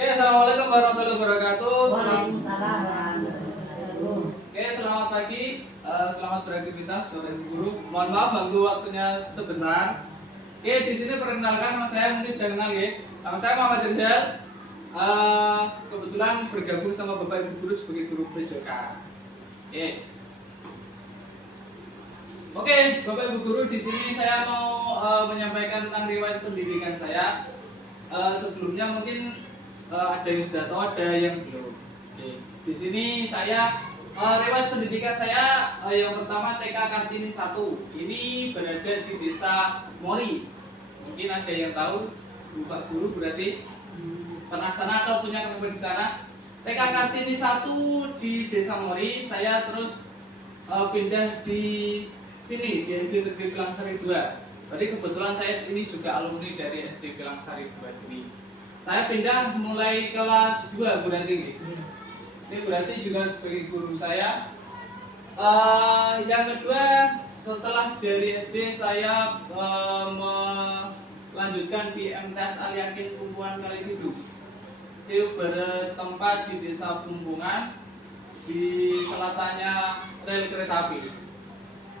Oke, assalamualaikum warahmatullahi wabarakatuh. Waalaikumsalam warahmatullahi wabarakatuh. Oke, selamat pagi. Selamat beraktivitas, Bapak Ibu Guru. Mohon maaf ganggu waktunya sebentar. Oke, di sini perkenalkan nama saya, mungkin sudah kenal ya. Nama saya Muhammad Rizal. Kebetulan bergabung sama Bapak Ibu Guru sebagai guru PJK. Oke. Oke, Bapak Ibu Guru, di sini saya mau menyampaikan tentang riwayat pendidikan saya. Sebelumnya mungkin ada yang sudah tahu, ada yang belum. Oke, di sini saya riwayat pendidikan saya yang pertama TK Kartini 1. Ini berada di Desa Mori. Mungkin ada yang tahu, Bapak Guru berarti pernah sana atau punya kerabat di sana. TK Kartini 1 di Desa Mori. Saya terus pindah di sini di SD Negeri Pelangsari 2. Jadi kebetulan saya ini juga alumni dari SD Pelangsari 2 sini. Saya pindah mulai kelas 2 berarti ini. Ini berarti juga sebagai guru saya. Yang kedua, setelah dari SD saya melanjutkan di MTS Al-Yakin Pumpungan Kalihidup. Itu bertempat di Desa Pumbungan, di selatannya rel kereta api.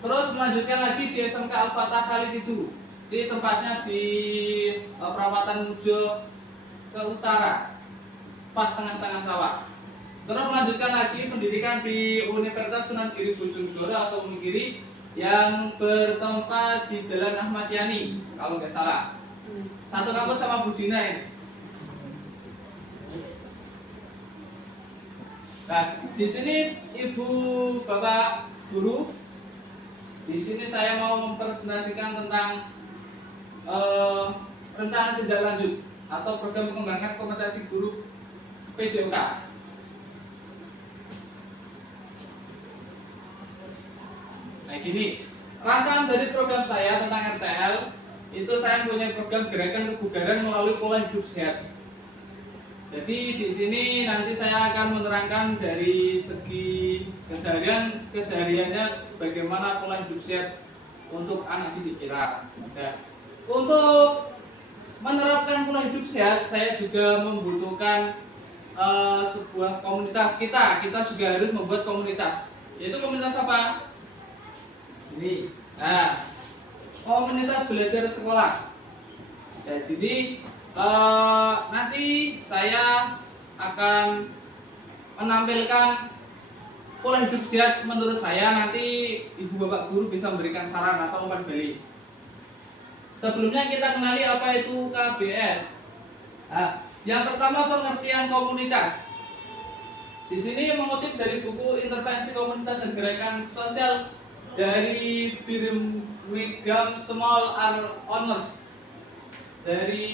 Terus melanjutkan lagi di SMK Al-Fatah Kalihidup. Di tempatnya di Perawatan Mujo ke utara, pas tengah-tengah sawah. Terus melanjutkan lagi pendidikan di Universitas Sunan Giri Bojonegoro atau Unigiri yang bertempat di Jalan Ahmad Yani kalau nggak salah. Satu kampus sama Budina ini. Nah, di sini Ibu Bapak Guru, di sini saya mau mempresentasikan tentang rencana tindak lanjut atau program pengembangan kompetensi guru PJK. Nah gini, rancangan dari program saya tentang RTL itu saya punya program gerakan kebugaran melalui pola hidup sehat. Jadi di sini nanti saya akan menerangkan dari segi kesehariannya bagaimana pola hidup sehat untuk anak didik kita. Nah, untuk menerapkan pola hidup sehat, saya juga membutuhkan sebuah komunitas kita juga harus membuat komunitas. Yaitu komunitas apa? Ini. Nah, komunitas belajar sekolah. Jadi nanti saya akan menampilkan pola hidup sehat menurut saya. Nanti Ibu Bapak Guru bisa memberikan saran atau umpan balik. Sebelumnya kita kenali apa itu KBS. Nah, yang pertama pengertian komunitas. Di sini mengutip dari buku Intervensi Komunitas dan Gerakan Sosial dari Birmingham Small Owners. Dari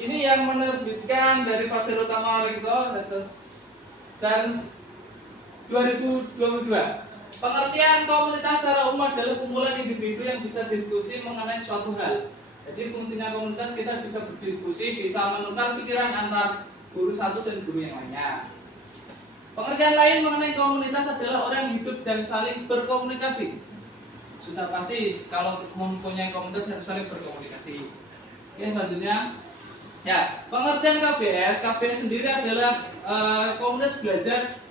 ini yang menerbitkan dari Fadil Utama Ringgo dan 2022. Pengertian komunitas secara umum adalah kumpulan individu yang bisa diskusi mengenai suatu hal. Jadi fungsinya komunitas kita bisa berdiskusi, bisa menukar pikiran antar guru satu dan guru yang lainnya. Pengertian lain mengenai komunitas adalah orang yang hidup dan saling berkomunikasi. Sudah pasti kalau mempunyai komunitas harus saling berkomunikasi. Oke, selanjutnya ya, pengertian KBS sendiri adalah komunitas belajar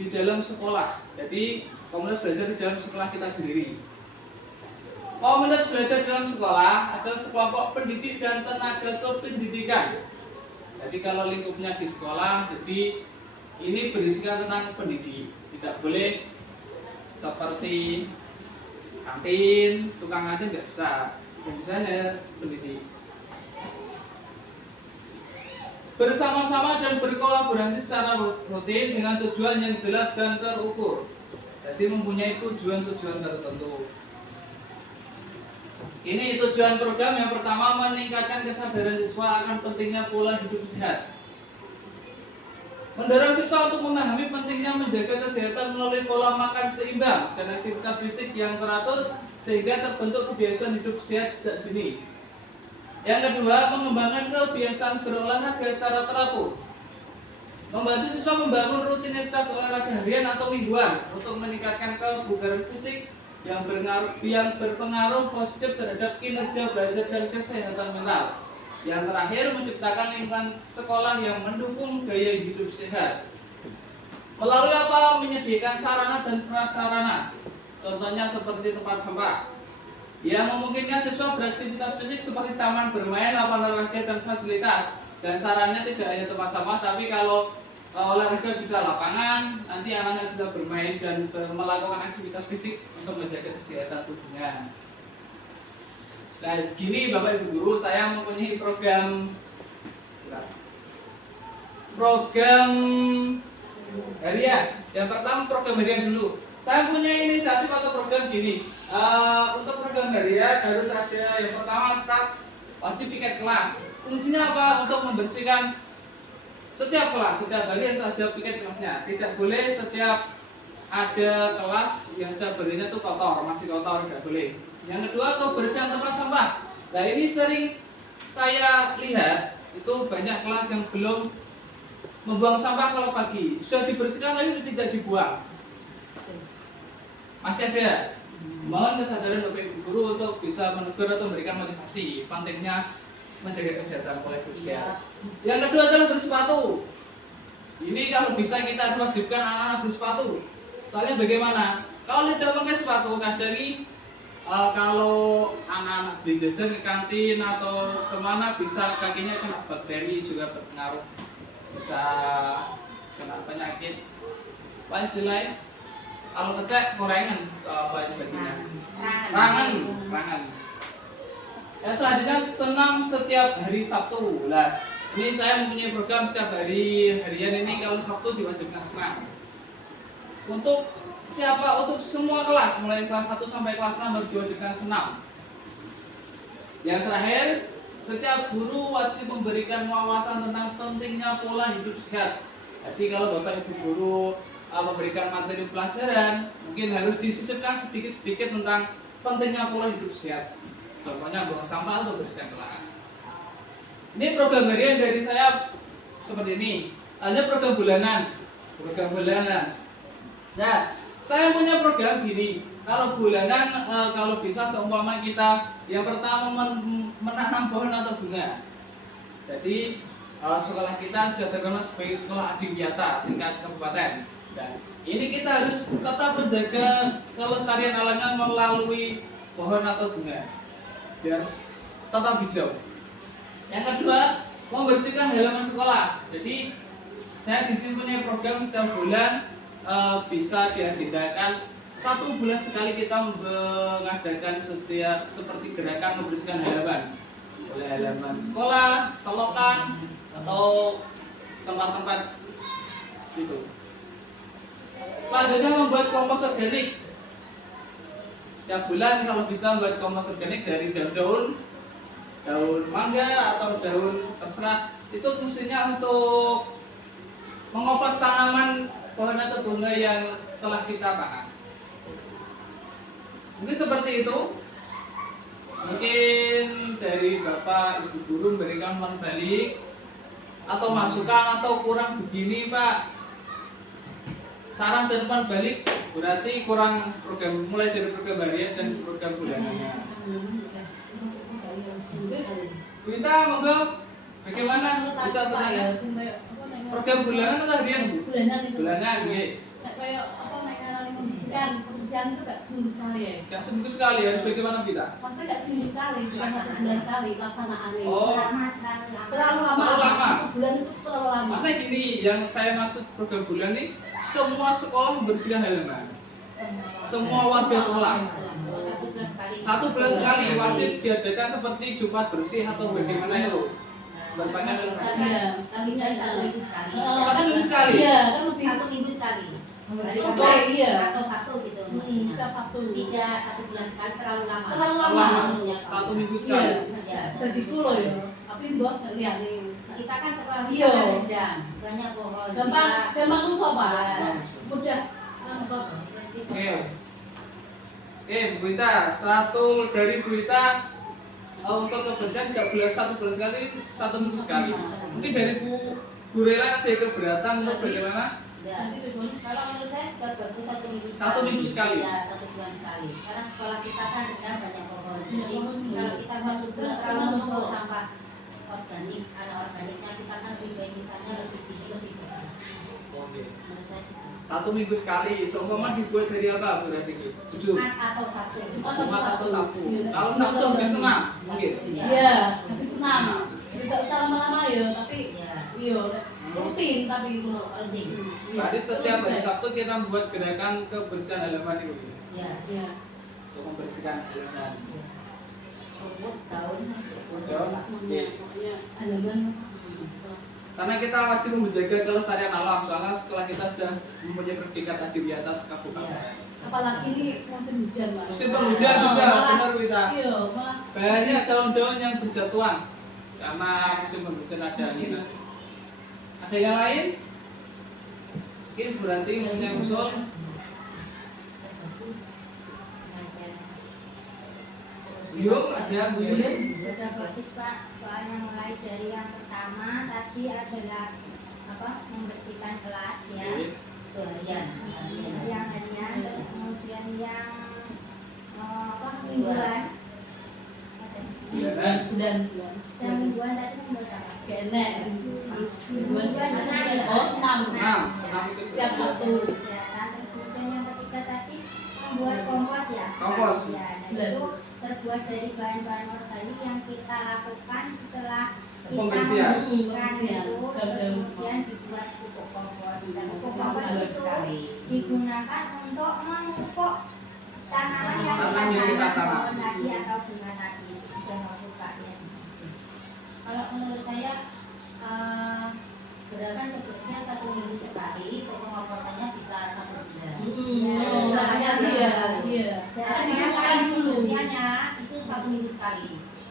di dalam sekolah. Jadi komunitas belajar di dalam sekolah kita sendiri. Komunitas belajar dalam sekolah adalah sekelompok pendidik dan tenaga kependidikan. Jadi kalau lingkupnya di sekolah, jadi ini berisikan tentang pendidik. Tidak boleh seperti kantin, tukang kantin nggak bisa. Yang bisa hanya pendidik. Bersama-sama dan berkolaborasi secara rutin dengan tujuan yang jelas dan terukur. Jadi mempunyai tujuan-tujuan tertentu. Ini tujuan program yang pertama, meningkatkan kesadaran siswa akan pentingnya pola hidup sehat. Mendorong siswa untuk memahami pentingnya menjaga kesehatan melalui pola makan seimbang dan aktivitas fisik yang teratur sehingga terbentuk kebiasaan hidup sehat sejak dini. Yang kedua, mengembangkan kebiasaan berolahraga secara teratur. Membantu siswa membangun rutinitas olahraga harian atau mingguan untuk meningkatkan kebugaran fisik yang berpengaruh positif terhadap kinerja belajar dan kesehatan mental. Yang terakhir, menciptakan lingkungan sekolah yang mendukung gaya hidup sehat. Melalui apa? Menyediakan sarana dan prasarana. Contohnya seperti tempat sampah yang memungkinkan siswa beraktivitas fisik seperti taman bermain, lapangan olahraga dan fasilitas. Dan sarannya tidak hanya tempat sampah, tapi kalau olahraga bisa lapangan, nanti anak-anak bisa bermain dan melakukan aktivitas fisik untuk menjaga kesehatan tubuhnya. Nah, gini Bapak Ibu Guru, saya mempunyai program harian. Yang pertama program harian dulu. Saya punya inisiatif atau program gini. Untuk program harian harus ada yang pertama wajib piket kelas. Fungsinya apa? Untuk membersihkan setiap kelas. Setiap hari harus ada piket kelasnya. Tidak boleh setiap ada kelas yang setiap harinya itu kotor, masih kotor, tidak boleh. Yang kedua, kebersihan tempat sampah. Nah, ini sering saya lihat itu banyak kelas yang belum membuang sampah kalau pagi. Sudah dibersihkan tapi tidak dibuang. Masih ada. Mohon kesadaran Bapak Ibu Guru untuk bisa menegur atau memberikan motivasi pentingnya menjaga kesehatan pola hidup sehat. Yang kedua adalah bersepatu. Ini kalau bisa kita wajibkan anak-anak bersepatu. Soalnya bagaimana? Kalau tidak pakai sepatu, kadang kalau anak-anak beli jajan ke kantin atau kemana bisa kakinya kena bakteri juga berpengaruh, bisa kena penyakit. Apa istilahnya? Kalau kecek korengan apa sebagainya? Rangan. Yang selanjutnya senam setiap hari Sabtu. Nah, ini saya mempunyai program setiap hari harian ini kalau Sabtu diwajibkan senam. Untuk siapa? Untuk semua kelas, mulai kelas 1 sampai kelas 6 harus diwajibkan senam. Yang terakhir, setiap guru wajib memberikan wawasan tentang pentingnya pola hidup sehat. Jadi kalau Bapak Ibu guru memberikan materi pelajaran, mungkin harus disisipkan sedikit-sedikit tentang pentingnya pola hidup sehat. Contohnya buang sampah atau bersihkan kelas. Ini program harian dari saya seperti ini. Ada program bulanan. Nah, saya punya program gini. Kalau bulanan, kalau bisa seumpama kita yang pertama menanam pohon atau bunga. Jadi sekolah kita sudah terkenal sebagai sekolah adiwiyata tingkat kabupaten. Dan ini kita harus tetap menjaga kelestarian alamnya melalui pohon atau bunga biar tetap hijau. Yang kedua, membersihkan halaman sekolah. Jadi saya di sini punya program setiap bulan. Bisa diadakan 1 bulan sekali kita mengadakan setiap seperti gerakan membersihkan halaman, oleh halaman sekolah, selokan atau tempat-tempat itu. Selanjutnya membuat kompos organik. Setiap bulan kalau bisa membuat kompos organik dari daun mangga atau daun terserah. Itu fungsinya untuk mengopas tanaman pohon atau bunga yang telah kita tanam. Mungkin seperti itu. Mungkin dari Bapak Ibu Guru memberikan umpan balik atau masukan atau kurang begini Pak. Saran dan umpan balik berarti kurang program, mulai dari program harian dan program bulanannya. Bu Ita, monggo bagaimana bisa bertanya? Program bulanan atau harian Bu? Bulanan, nggih. Kayak apa namanya pembersihan itu gak seminggu sekali ya? Gak seminggu sekali, harus bagaimana kita? Maksudnya gak seminggu sekali, bukan 1 bulan sekali pelaksanaannya. Oh, terlalu lama. 1 bulan itu terlalu lama. Makanya gini, yang saya maksud program bulan nih, semua sekolah membersihkan halaman. Semua warga sekolah. 1 bulan sekali. 1 bulan sekali wajib diadakan seperti Jumat bersih atau bagaimana itu. Berpanjang Tadinya 1 minggu sekali. 1 minggu sekali. Iya, kan lebih 1 minggu sekali. membersihkan. Iya. Atau Sabtu gitu. Setiap Sabtu. Tidak 1 bulan sekali terlalu lama. Terlalu lama. 1 minggu sekali. Iya. Jadi kulo ya. Tapi mbok lihat nih. Kita kan sekolah Iya. kita rendang, banyak pohon. Gampang rusak, Pak. Iya. Mudah. Nampak. Oke, Bu Ita, satu dari Bu Ita untuk kebersihan tidak boleh 1 bulan sekali, 1 minggu sekali. Mungkin dari Bu Gurela ada keberatan untuk bagaimana? Ya. Kalau menurut saya sudah bagus 1 minggu sekali. 1 minggu sekali. Ya, 1 bulan sekali. Karena sekolah kita kan rendang banyak pohon. Jadi Iya. kalau kita 1 bulan terlalu numpuk sampah organik, karena organiknya kita kan lebih baik misalnya lebih tinggi lebih bagus. Oke. Menurut saya gitu. 1 minggu sekali. Seumpama dibuat dari apa berarti gitu? Jujur. Jumat atau Sabtu. Jumat atau Sabtu. Kalau Sabtu habis senam mungkin. Iya, habis senam. Tidak usah lama-lama ya, tapi Iya. iya rutin tapi ngono. Rutin. Berarti setiap hari Sabtu kita membuat gerakan kebersihan halaman itu. Iya. Iya. Untuk membersihkan halaman. Rumput, daun. Daun. Oke. Makanya halaman. Karena kita wajib menjaga kelestarian alam, soalnya setelah kita sudah mempunyai predikat tadi di atas kabupaten. Apalagi ini musim hujan, Mas. Musim penghujan juga, Malah- benar Wita. Iya, malah Banyak daun-daun yang berjatuhan karena musim penghujan ada angin. Ada yang lain? Mungkin berarti punya usul. Yuk, ada Bu Yuk. Sudah bagus Pak, soalnya mulai dari yang pertama tadi adalah apa membersihkan kelas ya, Itu harian. yang harian, terus kemudian yang apa mingguan, Bulanan. bulan. dan mingguan tadi membuat apa? Kenek. Bulan Senam. senam. Senam itu Tiap Sabtu. Kesehatan, terus kemudian yang ketiga tadi membuat kompos ya. Kompos. Ya, dan itu terbuat dari bahan-bahan organik yang kita lakukan setelah kita Pembersihan. membersihkan Pembersihan. itu, terus Daun-daun. kemudian dibuat pupuk kompos. Dan pupuk kompos Bagus itu sekali. digunakan untuk memupuk tanaman yang Tanaman yang kita kita tanam. tanam, pohon tadi atau bunga tadi. Itu sudah melakukannya. Kalau menurut saya gerakan kebersihan 1 minggu sekali, untuk pengoplosannya bisa 1 bulan. Makanya iya, iya. Karena Jadi dengan makan dulu. kebersihannya itu 1 minggu sekali.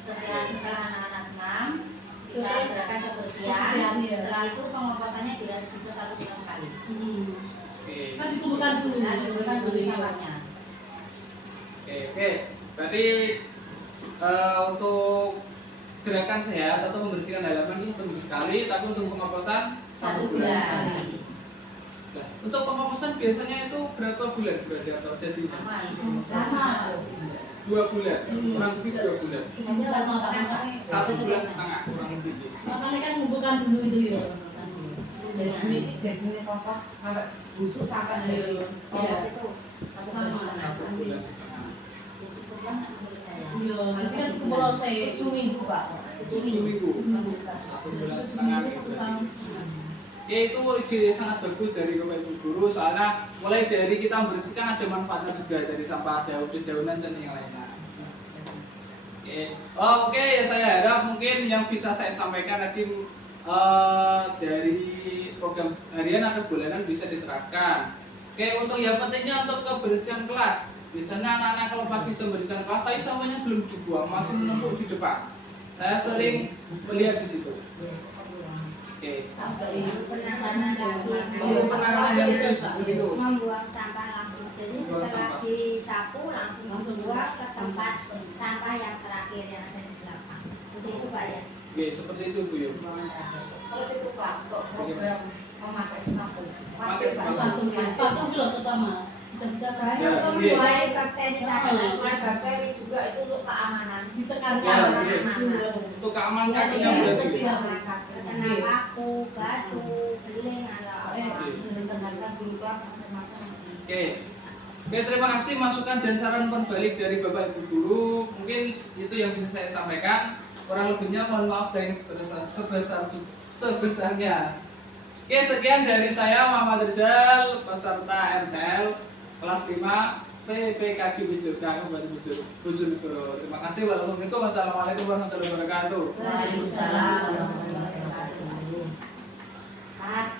Setelah anak-anak senam, kita Terus gerakan kebersihan. kebersihan, iya. Setelah itu pengoplosannya bisa 1 bulan sekali. Oke. Kan dikumpulkan dulu. Nah, diberikan dulu sampahnya. Oke. Berarti untuk gerakan sehat atau membersihkan halaman ini seminggu sekali, tapi untuk pengoplosan 1 1 bulan bulan. sekali. Nah, untuk pengoplosan biasanya itu berapa bulan berarti atau jadinya? Sama itu. Sama. 2 bulan, kurang lebih 2 bulan. Bisa jelas makanya. 1 bulan setengah kurang lebih. Makanya kan ngumpulkan dulu itu ya. Jadi kompos sampai busuk sampai jadi Kompos itu 1 bulan setengah. 1 bulan setengah. Ya, cukup banget menurut saya. Iya, nanti kan kumpul saya 7 minggu Pak. 7 minggu. 1 bulan setengah gitu berarti. Ya itu ide sangat bagus dari Bapak Ibu Guru, soalnya mulai dari kita membersihkan ada manfaatnya juga dari sampah daun-daunan dan yang lainnya. Oke, ya saya harap mungkin yang bisa saya sampaikan tadi dari program harian atau bulanan bisa diterapkan. Oke, untuk yang pentingnya untuk kebersihan kelas. Biasanya anak-anak kalau pasti memberikan kelas, tapi sampahnya belum dibuang, masih menumpuk di depan. Saya sering melihat di situ. Oke. Perlu penanganan yang serius. Membuang sampah langsung, jadi Membuang setelah sampah. disapu langsung dibuang ke tempat sampah yang terakhir yang ada di belakang. Seperti itu Pak ya. Oke, seperti itu Bu Yuk. Terus itu Pak, untuk program memakai sepatu. Pakai sepatu. Sepatu ya. Sepatu kilo terutama. Bisa-bisa Soalnya Ya, untuk iya. mulai bakteri tadi. Selain bakteri juga itu untuk keamanan. ditekankan. Ya, iya. Untuk keamanan kakinya berarti. Iya. Terkena paku, batu, beling atau apa. Mendengarkan dulu kelas masing-masing. Oke. Oke, terima kasih masukan dan saran perbalik dari Bapak Ibu Guru. Mungkin itu yang bisa saya sampaikan. Kurang lebihnya mohon maaf dari sebesarnya. Oke, sekian dari saya Muhammad Rizal, peserta MTL kelas 5 PPKG Wijoga Kabupaten Bojonegoro. Terima kasih. Wassalamualaikum warahmatullahi wabarakatuh. Waalaikumsalam warahmatullahi wabarakatuh.